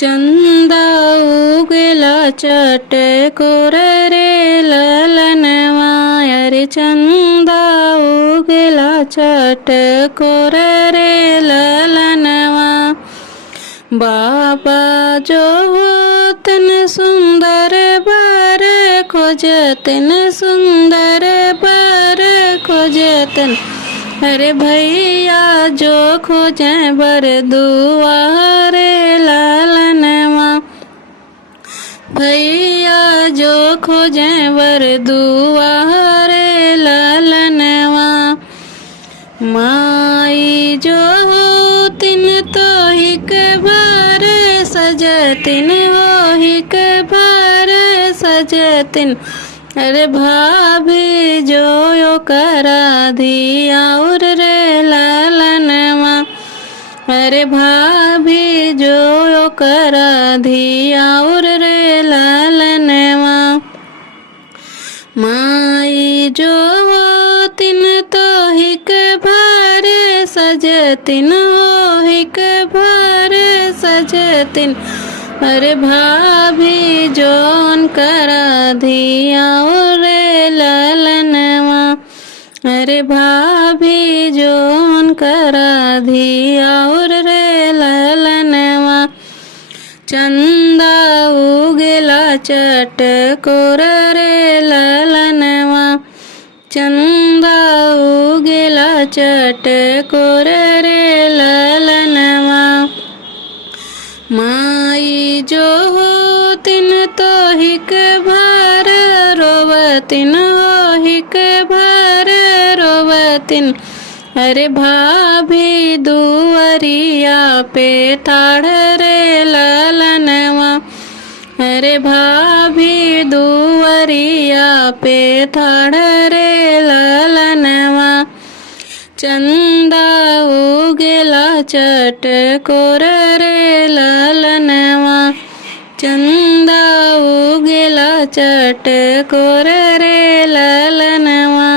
चंदा उगेला चटकोर रे ललनवा। अरे चंदा उगेला चटकोर रे ललनवा। बाबा जो तन सुंदर बर खोजतन, सुंदर बर खोजतन। अरे भैया जो खोजे बर दुआरे ललनवा। भैया जो खोजे बर दुआरे ललनवा। माई जो तिन तो हिक बार सजतिन, हो हिक बार सजतिन। अरे भाभी जो यो करा दिया और रे ललनवा। अरे भाभी जो यो करा दिया और रे ललनवा। माई जो तिन तो हिक बार सजतिन, हो हिक बार सजतिन। अरे भाभी जोन करा दिया रे ललनवा। अरे भाभी जोन करा दिया रे ललनवा। चंदा उगेला चटकोर रे ललनवा। चंदा उगेला चटकोर रे ललनवा। माई जो तिन तो हिक भार रोवतिन, हो हिक भार रोवतिन। अरे भाभी दुआरिया पे ताड़ रे ललनवा। अरे भाभी दुआरिया पे ताड़ रे ललनवा। चंदा उगेला चटकोर रे ललनवा। चंदा उगेला चटकोर रे ललनवा।